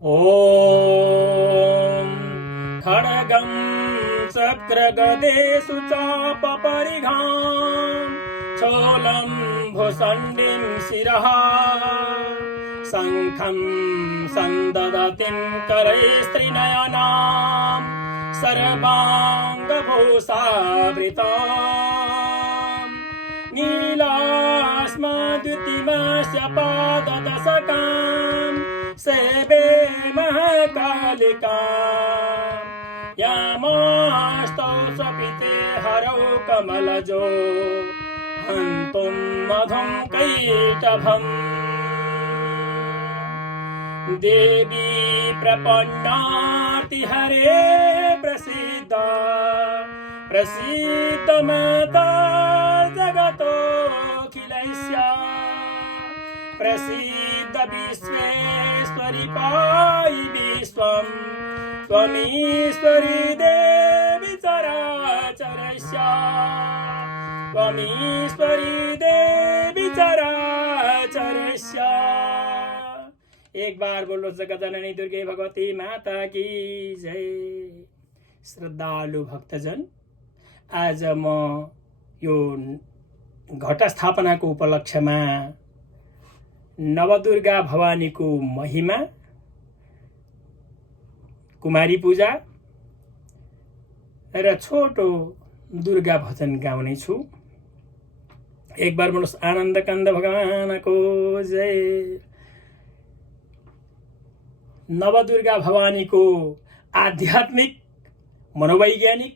ॐ खड्गं चक्रगदेषु चापपरिघां छोलं भुसण्डिं शिरः शङ्खं सन्ददतिं करैस्त्रिनयनां सर्वाङ्गभूषावृतां नीलास्मद्युतिमस्य पाददशकां सेवे महाकालिकां यामास्तौ स्वपिते हरौ कमलजो हन्तुं मधुं कैटभम् देवी प्रपन्नार्तिहरे प्रसीदा प्रसीद माता जगतोऽखिलस्य प्रसीद विश्वेश्वरि पाहि विश्वं त्वमीश्वरी देवी चराचरस्य त्वमीश्वरी देवी चराचरस्य। एक बार बोलो जगत जननी दुर्गे भगवती माता की जय। श्रद्धालु भक्तजन, आज म यो घटस्थापनाको उपलक्ष्यमा नवदुर्गा भवानीको महिमा, कुमारी पूजा र छोटो दुर्गा भजन गाउने छु। एक बार बोलो आनन्द कंद भगवानको जय। नवदुर्गा भवानीको आध्यात्मिक, मनोवैज्ञानिक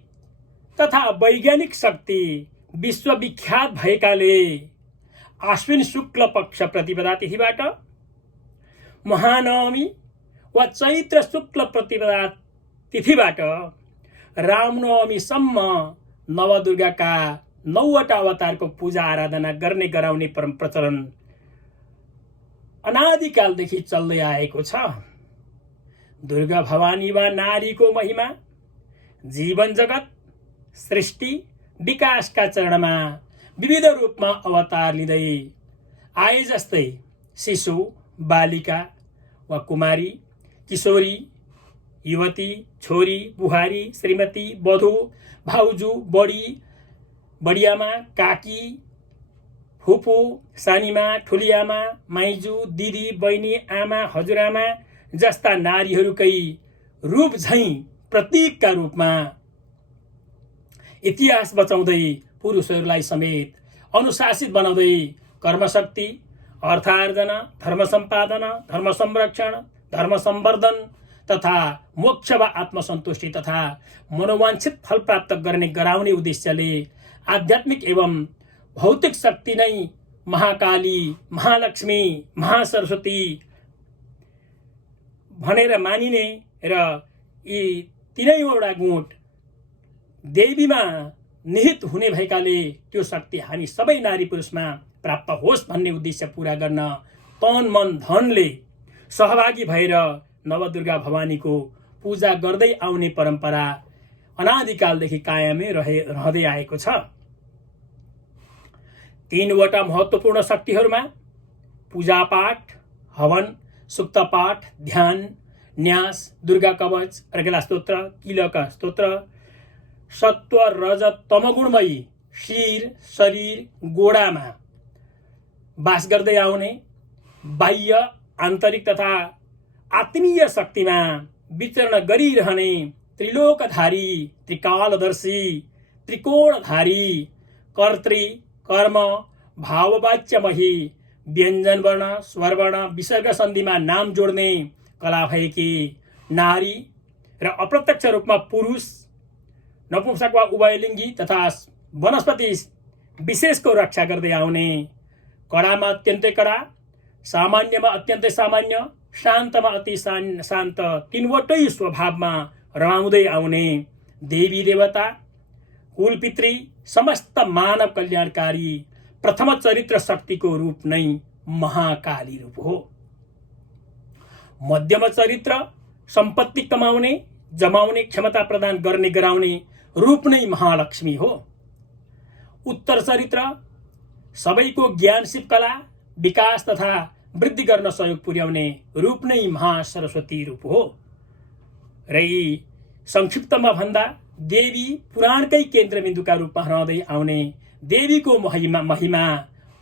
तथा वैज्ञानिक शक्ति विश्वविख्यात भएकाले आश्विन शुक्ल पक्ष प्रतिपदा तिथिबाट महानवमी वा चैत्र शुक्ल प्रतिपदा तिथिबाट रामनवमीसम्म नवदुर्गाका 9वटा अवतारको पूजा आराधना गर्ने गराउने प्रचलन अनादिकालदेखि चल्दै आएको छ। दुर्गा भवानी वा नारीको महिमा जीवन जगत, सृष्टि, विकासका चरणमा विविध रूपमा अवतार लिँदै आए, जस्तै शिशु, बालिका वा कुमारी, किशोरी, युवती, छोरी, बुहारी, श्रीमती, बधू, भाउजू, बडी, बडियामा, काकी, फुपू, सानीमा, ठुलियामा, माइजू, दिदी, बहिनी, आमा, हजुरआमा जस्ता नारीहरूकै रूप झैं प्रतीकका रूपमा इतिहास बचाउँदै पुरुषहरूलाई समेत अनुशासित बनाउँदै कर्मशक्ति, अर्थार्जन, धर्म सम्पादन, धर्म संरक्षण, धर्म सम्वर्धन तथा मोक्ष वा आत्मसन्तुष्टि तथा मनोवाञ्छित फल प्राप्त गर्ने गराउने उद्देश्यले आध्यात्मिक एवं भौतिक शक्ति नै महाकाली, महालक्ष्मी, महासरस्वती भनेर मानिने र यी तीनैवटा गुण देवीमा निहित हुने भएकाले त्यो शक्ति हामी सबै नारी पुरुषमा प्राप्त होस् भन्ने उद्देश्य पूरा गर्न तन मन धनले सहभागी भएर नवदुर्गा भवानीको पूजा गर्दै आउने परम्परा अनादिकालदेखि कायमै रहँदै आएको छ। 3वटा महत्त्वपूर्ण शक्तिहरूमा पूजापाठ, हवन, सुक्तपाठ, ध्यान, न्यास, दुर्गा कवच, अर्गला स्तोत्र, किलक स्तोत्र, सत्व रजत तमगुणमयी शिर, शरीर, गोडामा बास गर्दै आउने, बाह्य, आन्तरिक तथा आत्मीय शक्तिमा विचरण गरिरहने त्रिलोकधारी, त्रिकालदर्शी, त्रिकोणधारी, कर्त्री, कर्म, भाववाच्यमही, व्यञ्जन वर्ण, स्वर वर्ण, विसर्ग सन्धिमा नाम जोड्ने कला भएकी नारी र अप्रत्यक्ष रूपमा पुरुष, नपुंसक वा उभयलिङ्गी तथा वनस्पति विशेषको रक्षा गर्दै आउने, कडामा अत्यन्तै कडा, सामान्यमा अत्यन्तै सामान्य, शान्तमा अति शान्त, तीनवटै स्वभावमा रमाउँदै आउने देवी देवता, कुलपित्री, समस्त मानव कल्याणकारी प्रथम चरित्र शक्तिको रूप नै महाकाली रूप हो। मध्यम चरित्र सम्पत्ति कमाउने, जमाउने क्षमता प्रदान गर्ने गराउने रूप नै महालक्ष्मी हो। उत्तर चरित्र सबैको ज्ञान सिप कला, विकास तथा वृद्धि गर्न सहयोग पुर्याउने रूप नै महासरस्वती रूप हो। र यी संक्षिप्तमा भन्दा देवी पुराणकै केन्द्रबिन्दुका रूपमा रहँदै आउने देवीको महिमा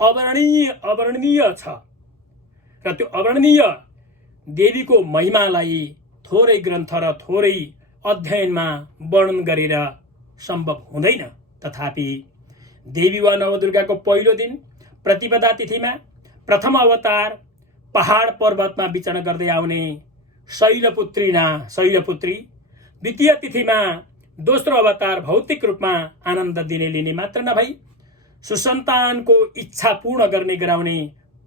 अवर्णनीय छ र त्यो अवर्णनीय देवीको महिमालाई थोरै ग्रन्थ र थोरै अध्ययनमा वर्णन गरेर सम्भव हुँदैन। तथापि देवी वा नवदुर्गाको पहिलो दिन प्रतिपदा तिथिमा प्रथम अवतार पहाड पर्वतमा विचरण गर्दै आउने शैलपुत्री, द्वितीय तिथिमा दोस्रो अवतार भौतिक रूपमा आनन्द लिने मात्र नभई सुसन्तानको इच्छा पूर्ण गर्ने गराउने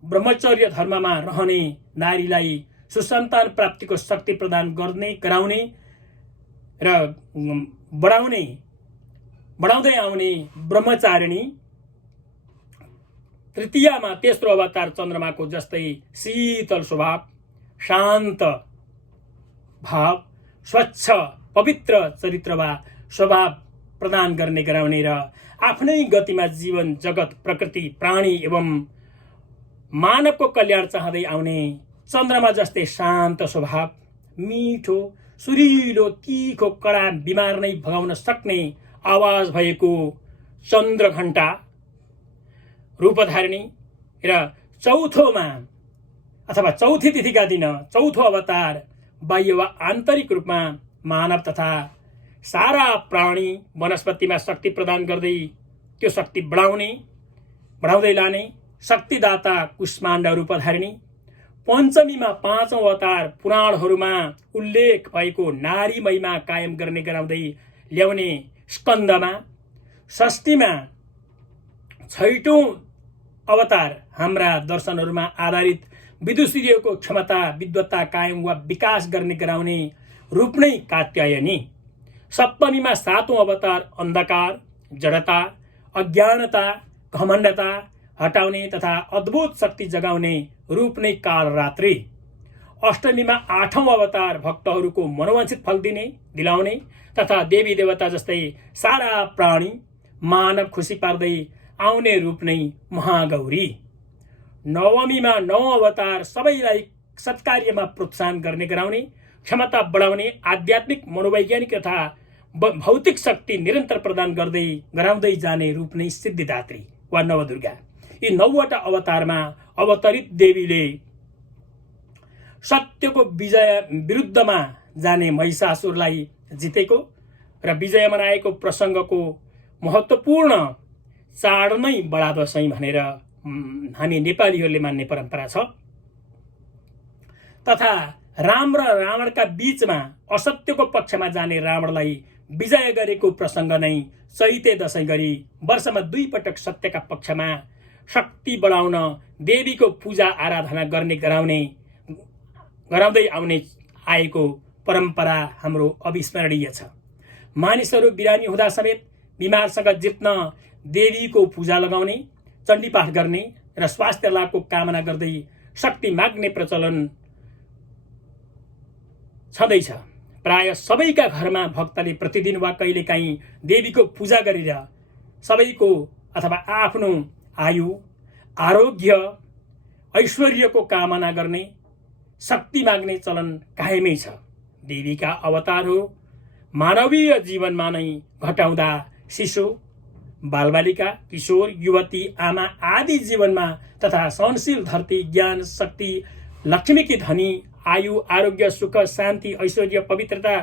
ब्रह्मचर्य धर्ममा रहने नारीलाई सुसन्तान प्राप्तिको शक्ति प्रदान गर्ने गराउने र बढाउँदै आउने ब्रह्मचारिणी, तृतीयमा तेस्रो अवतार चन्द्रमाको जस्तै शीतल स्वभाव, शान्त भाव, स्वच्छ पवित्र चरित्र वा स्वभाव प्रदान गर्ने गराउने र आफ्नै गतिमा जीवन जगत प्रकृति प्राणी एवं मानवको कल्याण चाहँदै आउने चन्द्रमा जस्तै शान्त स्वभाव, मिठो सुरिलो तीखो कडा बिमार नै भगाउन सक्ने आवाज भएको चन्द्रघण्टा रूपधारिणी र चौथोमा अथवा चौथी तिथिका दिन चौथो अवतार बाह्य वा आन्तरिक रूपमा मानव तथा सारा प्राणी वनस्पतिमा शक्ति प्रदान गर्दै त्यो शक्ति बढाउँदै लाने शक्तिदाता कुष्माण्ड रूपधारिणी, पञ्चमीमा पाँचौं अवतार पुराणहरूमा उल्लेख भएको नारी महिमा कायम गर्ने गराउँदै ल्याउने स्कन्दमा, षष्ठीमा छैटौं अवतार हाम्रा दर्शनहरूमा आधारित विदुषीहरूको क्षमता विद्वत्ता कायम वा विकास गर्ने गराउने रूप नै कात्यायनी, सप्तमीमा सातौं अवतार अन्धकार जडता अज्ञानता घमण्डता हटाउने तथा अद्भुत शक्ति जगाउने रूप नै कालरात्रि, अष्टमीमा आठौं अवतार भक्तहरूको मनोवांछित फल दिलाउने तथा देवी देवता जस्तै सारा प्राणी मानव खुसी पार्दै आउने रूप नै महागौरी, नवमीमा नौ अवतार सबैलाई सत्कार्यमा प्रोत्साहन गर्ने गराउने क्षमता बढाउने आध्यात्मिक मनोवैज्ञानिक तथा भौतिक शक्ति निरन्तर प्रदान गराउँदै जाने रूप नै सिद्धिदात्री वा नवदुर्गा। यी 9वटा अवतारमा अवतरित देवीले सत्यको विरुद्धमा जाने महिषासुरलाई जितेको र विजय मनाएको प्रसङ्गको महत्त्वपूर्ण चाड नै बडा दशैं भनेर हामी नेपालीहरूले मान्ने परम्परा छ। तथा राम र रावणका बीचमा असत्यको पक्षमा जाने रावणलाई विजय गरेको प्रसङ्ग नै चैते दशैं गरी वर्षमा 2 पटक सत्यका पक्षमा शक्ति बढाउन देवीको पूजा आराधना गर्ने गराउँदै आएको परम्परा हाम्रो अविस्मरणीय छ। मानिसहरू बिरामी हुँदा समेत बिमारसँग जित्न देवीको पूजा लगाउने, चण्डीपाठ गर्ने र स्वास्थ्य लाभको कामना गर्दै शक्ति माग्ने प्रचलन छँदैछ। प्राय सबैका घरमा भक्तले प्रतिदिन वा कहिलेकाहीँ देवीको पूजा गरेर सबैको अथवा आफ्नो आयु आरोग्य ऐश्वर्यको कामना गर्ने शक्ति माग्ने चलन कायमै छ। देवीका अवतारहरू मानवीय जीवनमा नै घटाउँदा शिशु बालबालिका किशोर युवती आमा आदि जीवनमा तथा सहनशील धरती ज्ञान शक्ति लक्ष्मीकी धनी आयु आरोग्य सुख शान्ति ऐश्वर्य पवित्रता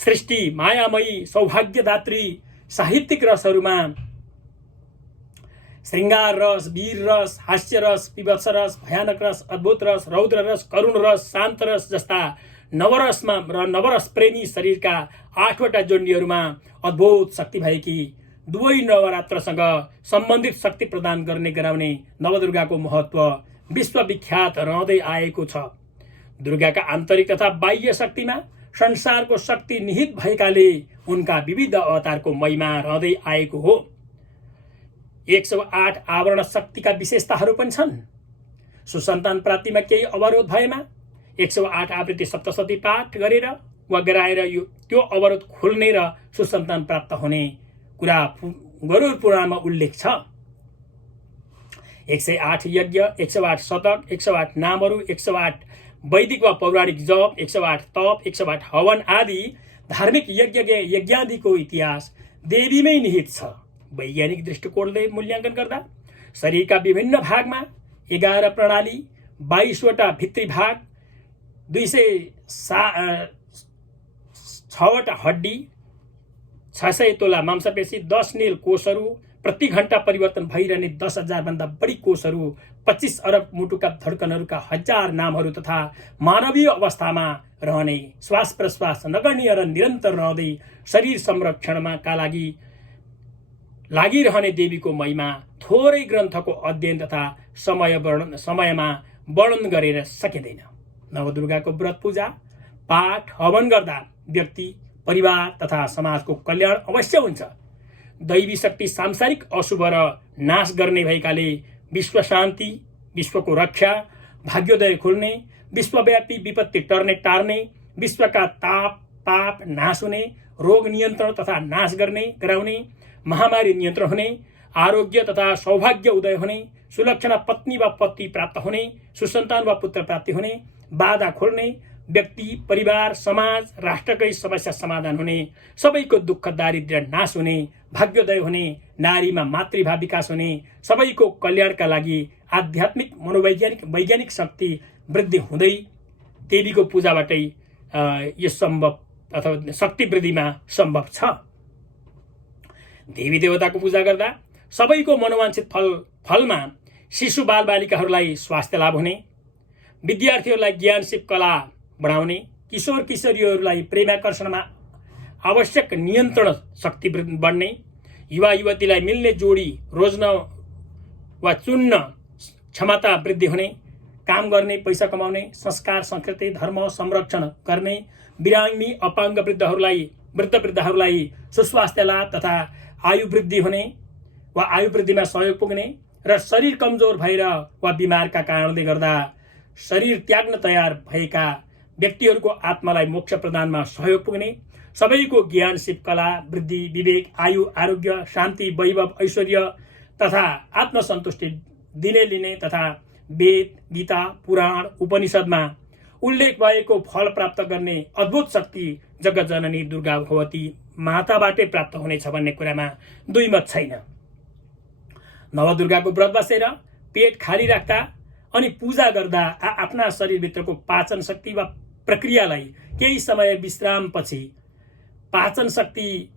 सृष्टि मायामयी सौभाग्यदात्री साहित्यिक रसहरूमा श्रृङ्गार रस वीर रस हास्य रस विभत्स रस भयानक रस अद्भुत रस रौद्र रस करुण रस शान्त रस जस्ता नवरस प्रेमी शरीरका 8वटा जोडीहरूमा अद्भुत शक्ति भएकी दुवै नवरात्रसँग सम्बन्धित शक्ति प्रदान गर्ने गराउने नवदुर्गाको महत्त्व विश्वविख्यात रहँदै आएको छ। दुर्गाका आन्तरिक तथा बाह्य शक्तिमा संसारको शक्ति निहित भएकाले उनका विविध अवतारको महिमा रहँदै आएको हो। 108 आवरण शक्तिका विशेषताहरू पनि छन्। सुसन्तान प्राप्तिमा केही अवरोध भएमा 108 आवृत्ति सप्तशती पाठ गरेर वा गराएर त्यो अवरोध खोल्ने र सुसन्तान प्राप्त हुने कुरा गरुड पुराणमा उल्लेख छ। 108 यज्ञ, 108 शतक, 108 नामहरू, 108 वैदिक वा पौराणिक जप, 108 तप, 108 हवन आदि धार्मिक यज्ञादिको इतिहास देवीमै निहित छ। वैज्ञानिक दृष्टिकोणले मूल्याङ्कन गर्दा शरीरका विभिन्न भागमा 11 प्रणाली, 22वटा भित्री भाग, 206वटा हड्डी, 600 तोला मांसपेशी, 10 नील कोषहरू, प्रति घण्टा परिवर्तन भइरहने 10,000 भन्दा बढी कोषहरू, 25 अरब मुटुका धड्कनहरूका 1000 नामहरू तथा मानवीय अवस्थामा रहने श्वास प्रश्वास नगर्ने र निरन्तर रहँदै शरीर संरक्षणमा का लागिरहने देवीको महिमा थोरै ग्रन्थको अध्ययन तथा समयमा वर्णन गरेर सकिँदैन। नवदुर्गाको व्रत पूजा पाठ हवन गर्दा व्यक्ति, परिवार तथा समाजको कल्याण अवश्य हुन्छ। दैवी शक्ति सांसारिक अशुभ र नाश गर्ने भएकाले विश्व शान्ति, विश्वको रक्षा, भाग्योदय खुल्ने, विश्वव्यापी विपत्ति टार्ने, विश्वका ताप पाप नाश हुने, रोग नियन्त्रण तथा नाश गराउने, महामारी नियन्त्रण हुने, आरोग्य तथा सौभाग्य उदय हुने, सुलक्षणा पत्नी वा पति प्राप्त हुने, सुसन्तान वा पुत्र प्राप्ति हुने, बाधा खोल्ने, व्यक्ति, परिवार, समाज, राष्ट्रकै समस्या समाधान हुने, सबैको दुःख दारिद्र्य नाश हुने, भाग्योदय हुने, नारीमा मातृभाव विकास हुने, सबैको कल्याणका लागि आध्यात्मिक मनोवैज्ञानिक वैज्ञानिक शक्ति वृद्धि हुँदै देवीको पूजाबाटै यो सम्भव अथवा शक्ति वृद्धिमा सम्भव छ। देवी देवताको पूजा गर्दा सबैको मनोवाञ्छित फलमा शिशु बालबालिकाहरूलाई स्वास्थ्य लाभ हुने, विद्यार्थीहरूलाई ज्ञान सिप कला बढाउने, किशोर किशोरीहरूलाई प्रेमाकर्षणमा आवश्यक नियन्त्रण शक्ति बढ्ने, युवा युवतीलाई मिल्ने जोडी रोज्न वा चुन्न क्षमता वृद्धि हुने, काम गर्ने, पैसा कमाउने, संस्कार संस्कृति धर्म संरक्षण गर्ने, विराङ्गी अपाङ्ग वृद्धहरूलाई सुस्वास्थ्य लाभ तथा आयु वृद्धि हुने वा आयु वृद्धिमा सहयोग पुग्ने र शरीर कमजोर भएर वा बिमारका कारणले गर्दा शरीर त्याग्न तयार भएका व्यक्तिहरूको आत्मालाई मोक्ष प्रदानमा सहयोग पुग्ने, सबैको ज्ञान सिप कला वृद्धि, विवेक, आयु, आरोग्य, शान्ति, वैभव, ऐश्वर्य तथा आत्मसन्तुष्टि दिने लिने तथा वेद, गीता, पुराण, उपनिषदमा उल्लेख भएको फल प्राप्त गर्ने अद्भुत शक्ति जगत जननी दुर्गा भगवती माताबाटै प्राप्त हुनेछ भन्ने कुरामा दुई मत छैन। नवदुर्गाको व्रत बसेर पेट खाली राख्दा अनि पूजा गर्दा आफ्ना शरीरभित्रको पाचन शक्ति वा प्रक्रियालाई केही समय विश्रामपछि पाचन शक्ति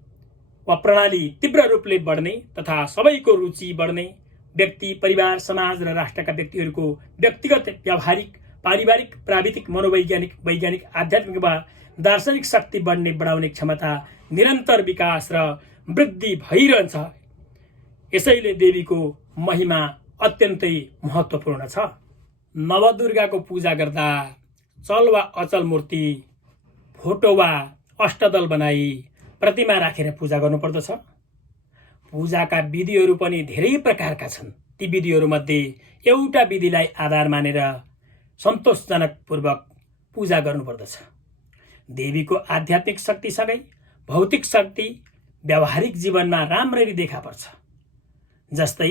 वा प्रणाली तीव्र रूपले बढ्ने तथा सबैको रुचि बढ्ने, व्यक्ति, परिवार, समाज र राष्ट्रका व्यक्तिहरूको व्यक्तिगत, व्यावहारिक, पारिवारिक, प्राविधिक, मनोवैज्ञानिक, वैज्ञानिक, आध्यात्मिक वा दार्शनिक शक्ति बढाउने क्षमता निरन्तर विकास र वृद्धि भइरहन्छ। यसैले देवीको महिमा अत्यन्तै महत्त्वपूर्ण छ। नवदुर्गाको पूजा गर्दा चल वा अचल मूर्ति, फोटो वा अष्टदल बनाई प्रतिमा राखेर पूजा गर्नुपर्दछ। पूजाका विधिहरू पनि धेरै प्रकारका छन्। ती विधिहरूमध्ये एउटा विधिलाई आधार मानेर सन्तोषजनक पूर्वक पूजा गर्नुपर्दछ। देवीको आध्यात्मिक शक्तिसँगै भौतिक शक्ति व्यावहारिक जीवनमा राम्ररी देखा पर्छ। जस्तै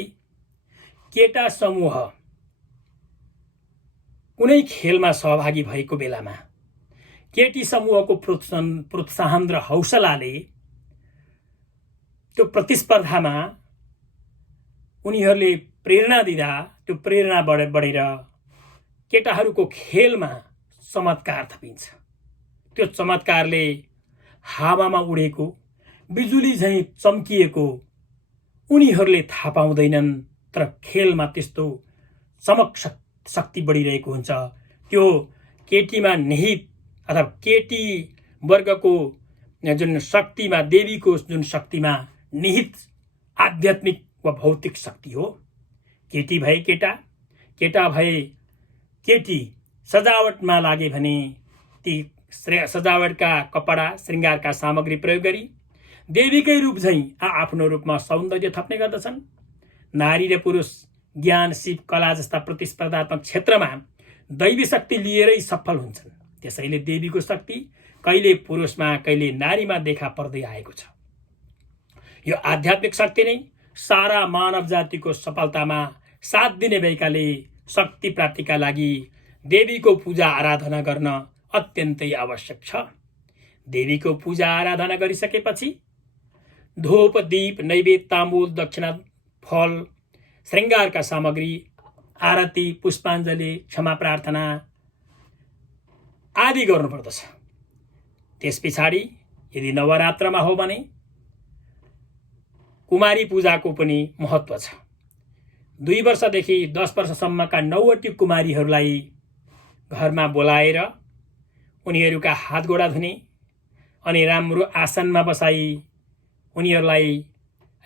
केटा समूह कुनै खेलमा सहभागी भएको बेलामा केटी समूहको प्रोत्साहन र हौसलाले त्यो प्रतिस्पर्धामा उनीहरूले प्रेरणा दिँदा त्यो प्रेरणा बढेर केटाहरूको खेलमा चमत्कार थपिन्छ। त्यो चमत्कारले हावामा उडेको बिजुली झैँ चम्किएको उनीहरूले थाहा पाउँदैनन्, तर खेलमा त्यस्तो चमक शक्ति बढिरहेको हुन्छ। त्यो केटीमा निहित अथवा केटी वर्गको जुन शक्तिमा, देवीको जुन शक्तिमा निहित आध्यात्मिक वा भौतिक शक्ति हो। केटी भए केटा, केटा भए केटी सजावटमा लागे भने ती सजावटका कपडा, श्रृङ्गारका सामग्री प्रयोग गरी देवीकै रूप झैँ आफ्नो रूपमा सौन्दर्य थप्ने गर्दछन्। नारी र पुरुष ज्ञान, सिप, कला जस्ता प्रतिस्पर्धात्मक क्षेत्रमा दैवी शक्ति लिएरै सफल हुन्छन्। त्यसैले देवीको शक्ति कहिले पुरुषमा कहिले नारीमा देखा पर्दै आएको छ। यो आध्यात्मिक शक्ति नै सारा मानव जातिको सफलतामा साथ दिने भएकाले शक्ति प्राप्तिका लागि देवीको पूजा आराधना गर्न अत्यन्तै आवश्यक छ। देवीको पूजा आराधना गरिसकेपछि धूप दीप नैवेद्य ताम्बूल दक्षिणा फल श्रृङ्गारका सामग्री आरती पुष्पाञ्जली क्षमा प्रार्थना आदि गर्नुपर्दछ। त्यस पछाडि यदि नवरात्रमा हो भने कुमारी पूजाको पनि महत्त्व छ। 2 वर्षदेखि 10 वर्षसम्मका 9वटी कुमारीहरूलाई घरमा बोलाएर उनीहरूका हात गोडा धुने अनि राम्रो आसनमा बसाई उनीहरूलाई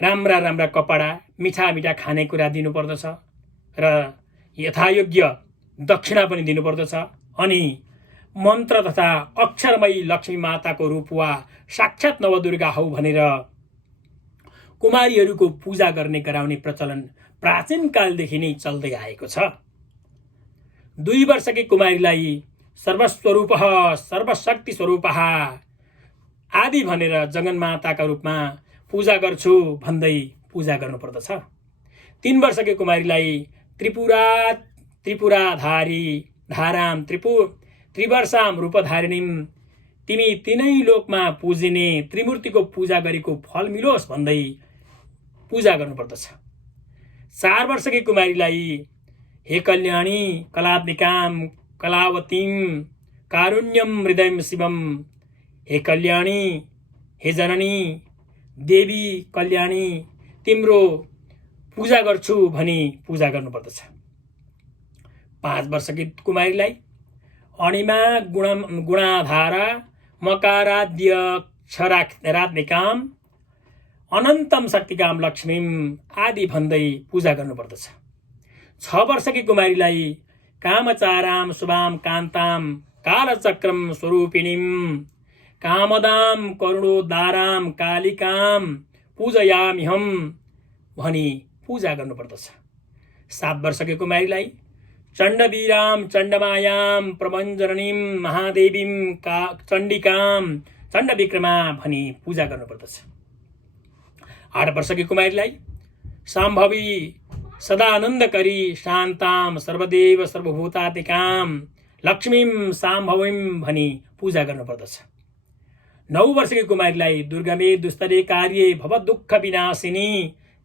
राम्रा राम्रा कपडा मिठा मिठा खानेकुरा दिनुपर्दछ र यथायोग्य दक्षिणा पनि दिनुपर्दछ। अनि मन्त्र तथा अक्षरमयी लक्ष्मी माताको रूप वा साक्षात् नवदुर्गा हौ भनेर कुमारीहरूको पूजा गर्ने गराउने प्रचलन प्राचीन कालदेखि नै चल्दै आएको छ। 2 वर्षकी कुमारीलाई सर्वस्वरूप सर्वशक्ति स्वरूप आदि भनेर जगन्माताका रूपमा पूजा गर्छु भन्दै पूजा गर्नुपर्दछ। 3 वर्षकी कुमारीलाई त्रिपुराधारी धाराम त्रिवर्षाम रूपधारिणीम तिमी तीनै लोकमा पूजिने त्रिमूर्तिको पूजा गरेको फल मिलोस् भन्दै पूजा गर्नुपर्दछ। 4 वर्षकी कुमारीलाई हे कल्याणी कलात्मिकाम कलावतीम कारुण्यम हृदयम शिवम हे कल्याणी हे जननी देवी कल्याणी तिम्रो पूजा गर्छु भनी पूजा गर्नुपर्दछ। 5 वर्षकी कुमारीलाई अणिमा गुणाधारा मकाराद्य क्षरात्मिकाम अनन्तम शक्तिकाम लक्ष्मीम आदि भन्दै पूजा गर्नुपर्दछ। 6 वर्षकी कुमारीलाई कामचाराम शुभाम कान्ताम कालचक्रम स्वरूपिणीम कामदाम करुणोदाराम कालिकाम पूजयाम्यहम भनी पूजा गर्नुपर्दछ। 7 वर्षकी कुमारीलाई चण्डवीराम चण्डमायाम प्रभञ्जरणीम महादेवीम चण्डिकाम चण्डविक्रमा भनी पूजा गर्नुपर्दछ। 8 वर्षकी कुमारीलाई शाम्भवी सदानन्दकरी शान्ताम सर्वदेव सर्वभूतात्मिकाम लक्ष्मीम शाम्भवीम भनी पूजा गर्नुपर्दछ। 9 वर्षकी कुमारीलाई दुर्गमे दुस्तरे कार्ये भवदुःख विनाशिनी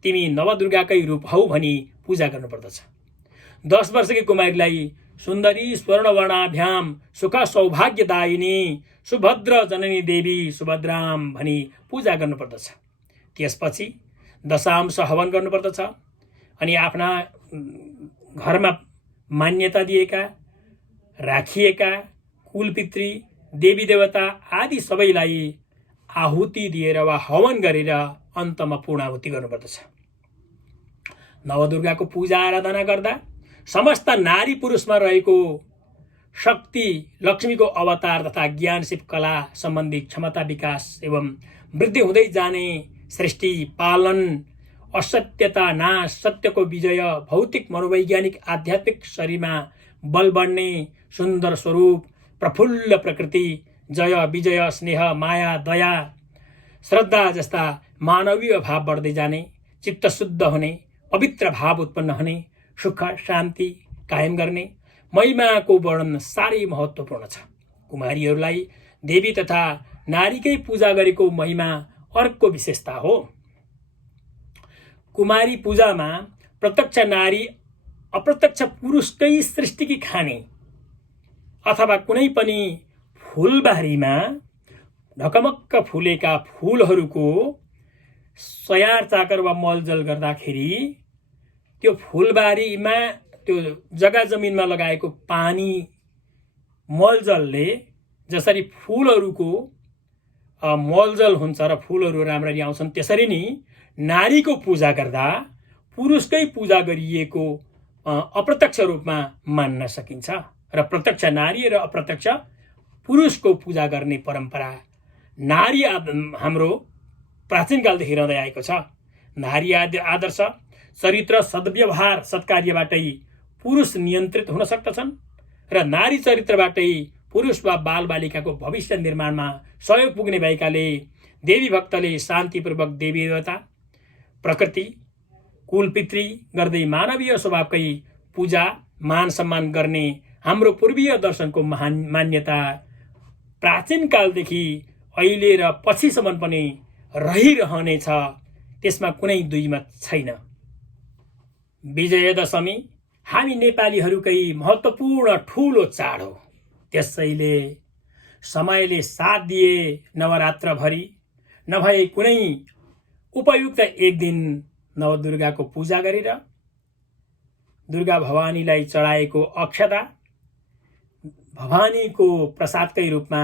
तिमी नवदुर्गाकै रूप हौ भनी पूजा गर्नुपर्दछ। 10 वर्षकी कुमारीलाई सुन्दरी स्वर्णवर्णाभ्याम सुख सौभाग्यदायिनी सुभद्र जननी देवी सुभद्राम भनी पूजा गर्नुपर्दछ। त्यसपछि दशांश हवन गर्नुपर्दछ अनि आफ्ना घरमा मान्यता दिएका राखिएका कुलपितृ देवी देवता आदि सबैलाई आहुति दिएर वा हवन गरेर अन्तमा पूर्णाहुति गर्नुपर्दछ। नवदुर्गाको पूजा आराधना गर्दा समस्त नारी पुरुषमा रहेको शक्ति लक्ष्मीको अवतार तथा ज्ञान सिप कला सम्बन्धी क्षमता विकास एवं वृद्धि हुँदै जाने सृष्टि पालन असत्यता नाश सत्यको विजय भौतिक मनोवैज्ञानिक आध्यात्मिक शरीरमा बल बढ्ने सुन्दर स्वरूप प्रफुल्ल प्रकृति जय विजय स्नेह माया दया श्रद्धा जस्ता मानवीय भाव बढ्दै जाने चित्त शुद्ध हुने पवित्र भाव उत्पन्न हुने सुख शान्ति कायम गर्ने महिमाको वर्णन साह्रै महत्त्वपूर्ण छ। कुमारीहरूलाई देवी तथा नारीकै पूजा गरेको महिमा अर्को विशेषता हो। कुमारी पूजामा प्रत्यक्ष नारी अप्रत्यक्ष पुरुषकै सृष्टिकी खाने अथवा कुनै पनि फुलबारीमा ढकमक्क फुलेका फुलहरूको स्याहार चाकर वा मलजल गर्दाखेरि त्यो फुलबारीमा त्यो जग्गा जमिनमा लगाएको पानी मलजलले जसरी फुलहरूको मलजल हुन्छ र फुलहरू राम्ररी आउँछन् त्यसरी नै नारीको पूजा गर्दा पुरुषकै पूजा गरिएको अप्रत्यक्ष रूपमा मान्न सकिन्छ र प्रत्यक्ष नारी र अप्रत्यक्ष पुरुषको पूजा गर्ने परम्परा नारी हाम्रो प्राचीन कालदेखि रहँदै आएको छ। नारी आदर्श चरित्र सद्व्यवहार सत्कार्यबाटै पुरुष नियन्त्रित हुन सक्दछन् र नारी चरित्रबाटै पुरुष वा बालबालिकाको भविष्य निर्माणमा सहयोग पुग्ने भएकाले देवी भक्तले शान्तिपूर्वक देवी देवता प्रकृति कुलपितृ गर्दै मानवीय स्वभावकै पूजा मान सम्मान गर्ने हाम्रो पूर्वीय दर्शनको महान मान्यता प्राचीन कालदेखि अहिले र पछिसम्म पनि रहिरहनेछ, त्यसमा कुनै दुईमत छैन। विजयादशमी हामी नेपालीहरूकै महत्त्वपूर्ण ठूलो चाड हो। त्यसैले समयले साथ दिए नवरात्रभरि नभए कुनै उपयुक्त एक दिन नवदुर्गाको पूजा गरेर दुर्गा भवानीलाई चढाएको अक्षता भवानीको प्रसादकै रूपमा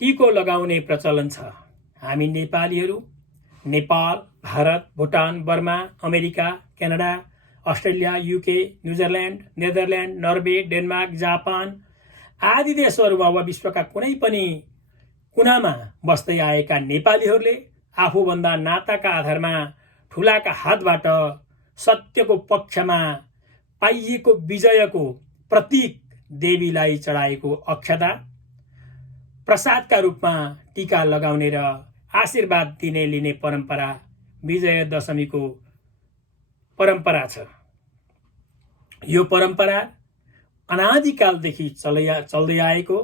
टिको लगाउने प्रचलन छ। हामी नेपालीहरू Nepal, Bharat, Bhutan, Burma, America, Canada, Australia, UK, New Zealand, Netherlands, Norway, Denmark, Japan आदि देशहरूमा वा विश्वका कुनै पनि कुनामा बस्दै आएका नेपालीहरूले आफूभन्दा नाताका आधारमा ठुलाका हातबाट सत्यको पक्षमा पाइएको विजयको प्रतीक देवीलाई चढाएको अक्षता प्रसादका रूपमा टीका लगाउने र आशीर्वाद दिने लिने परम्परा विजयादशमीको परम्परा छ। यो परम्परा अनादिकालदेखि चल्दै आएको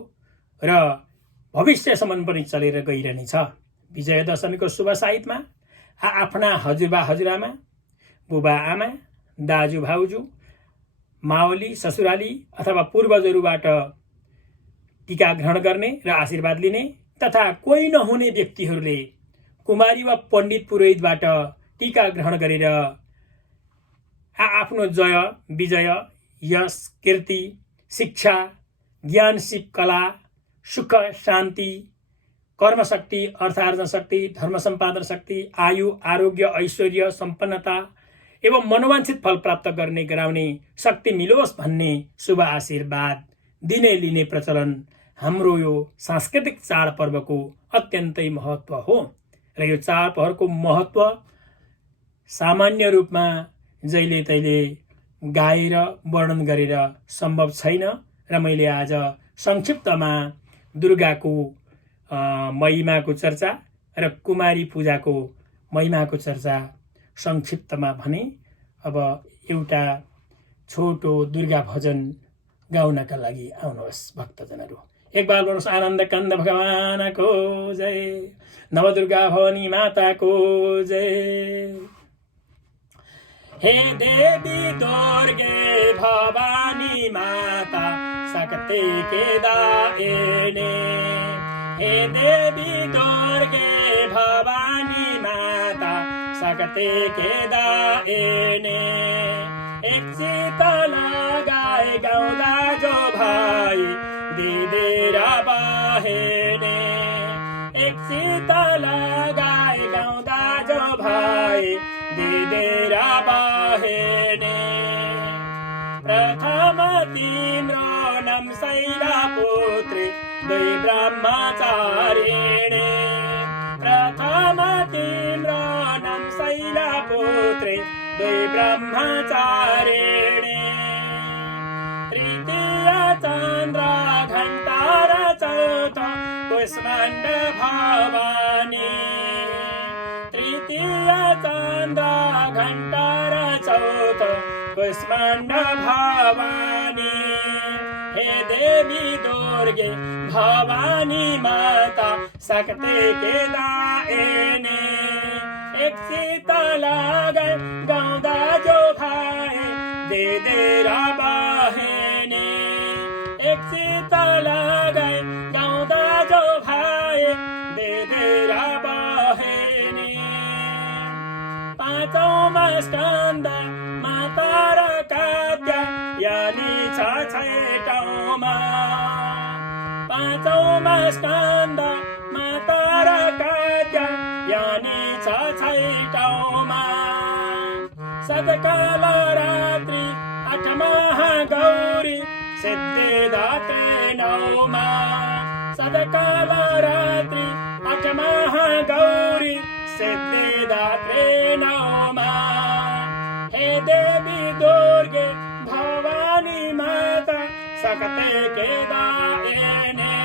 र भविष्यसम्म पनि चलेर गइरहनेछ। विजयादशमीको शुभ साहित्यमा आफ्ना हजुरबा हजुरआमा, बुबा आमा, दाजु भाउजू, मावली ससुराली अथवा पूर्वजहरूबाट टीका ग्रहण गर्ने र आशीर्वाद लिने तथा कोही नहुने व्यक्तिहरूले कुमारी वा पण्डित पुरोहितबाट टीका ग्रहण गरेर आफ्नो जय विजय यश कीर्ति शिक्षा ज्ञान सिप कला सुख शान्ति कर्मशक्ति अर्थार्जन शक्ति धर्म सम्पादन शक्ति आयु आरोग्य ऐश्वर्य सम्पन्नता एवं मनोवाञ्छित फल प्राप्त गर्ने गराउने शक्ति मिलोस् भन्ने शुभ आशीर्वाद दिने लिने प्रचलन हाम्रो यो सांस्कृतिक चाडपर्वको अत्यन्तै महत्त्व हो। र यो चाडपर्वको महत्त्व सामान्य रूपमा जहिले तहिले गाएर वर्णन गरेर सम्भव छैन र मैले आज संक्षिप्तमा दुर्गाको महिमाको चर्चा र कुमारी पूजाको महिमाको चर्चा संक्षिप्तमा भने। अब एउटा छोटो दुर्गा भजन गाउनका लागि आउनुहोस् भक्तजनहरू। एक बार बोल्नुहोस् आनन्द कन्द भगवानको जय, नवदुर्गा भवानी माताको जय। हे देवी दुर्गे भवानी माता शक्ति के दायिनी, हे देवी दुर्गे भवानी माता शक्ति के दायिनी। एक शीतल गाए गाउँदा जो भाइ दिदी र बहिनी, एक शीतल गाए गाउँदा जो भाइ दिदी र बहिनी। प्रथम तिम्रो नाम शैलपुत्री दुई ब्रह्मचारिणी, प्रथम तिम्रो नाम शैलपुत्री दुई ब्रह्मचारिणी। तृतीय चन्द्र घण्टा र चौथ कुष्माण्ड भवानी, तृतीय चन्द्र घण्टा र चौथ कुष्माण्ड भवानी। हे देवी दुर्गे भवानी माता शक्ति के दायिनी, एक शीतल गाउँदा जो भाइ दिदी र बहिनी, एक शीतल गाउँदा जो भाइ दिदी र बहिनी। पाँचौँमा स्कन्द माता र कात्यायनी छ छैटौँमा, पाँचौँमा स्कन्द माता र कात्यायनी छ छैटौँमा। सदकाल रात्रि आठमा गौरी सिद्धिदात्री नौमा, सदकाल रात्रि आठमा गौरी सिद्धिदात्री नौमा। हे देवी दुर्गे भवानी माता शक्ति के दायिनी,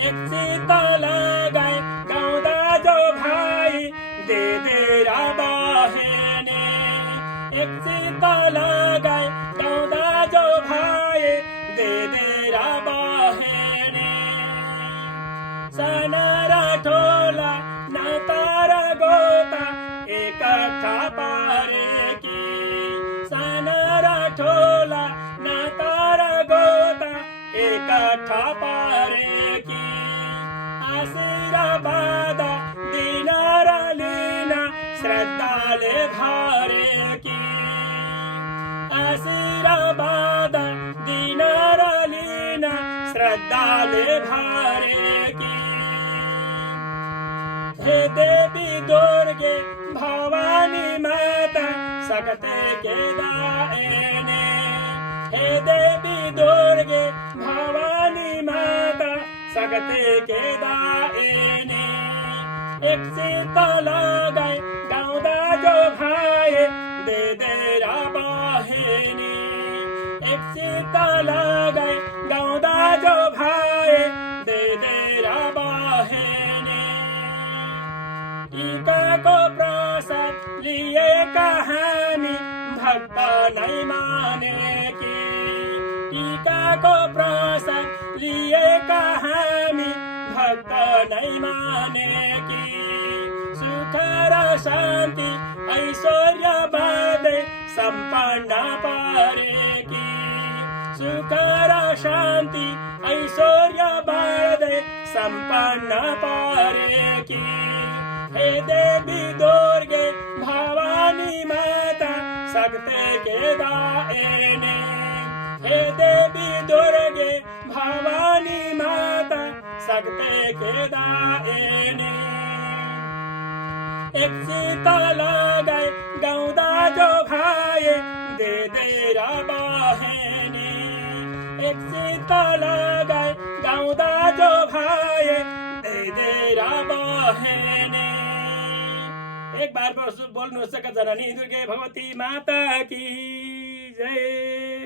एक शीतल गाउँदा जो भाइ दे दे र बहेनी एक सीता लगाए गाउँदा जो भाए दे दे र बहेनी साना र ठोला नाता र गोता एकट्ठा पारेकी साना र ठोला नाता र गोता एकट्ठा पारेकी आशीर्वाद दिन र लिन श्रद्धाले भरेकी आशीर्वाद दिन र लिन श्रद्धाले भरेकी हे देवी दुर्गे भवानी माता सकते के दायने हे देवी दुर्गे भवानी माता सकते के दायने एक सीता लगाए गाउँदा जो भाए दे दे र बहेनी एक सीता लगाए गाउँदा जो भाए दे दे र बहेनी टीकाको प्रसाद लिएका हामी भक्त नै मानेकी टीकाको प्रसाद लिएका हामी भक्त नै मानेकी सुख र शान्ति ऐश्वर्य बाँधे सम्पन्न पारेकी सुख र शान्ति ऐश्वर्य बाँधे सम्पन्न पारेकी हे देवी दुर्गे भवानी माता सकते के दायने हे देवी दुर्गे भवानी माता सकते के दायने एक सीता लगाए गाउँदा जो भाए दे दे र बहेनी एक सीता लगाए गाउँदा जो भाए दे दे र बहेनी एक बार बोल्नुहोस् जननी दुर्गे भगवती माता की जय।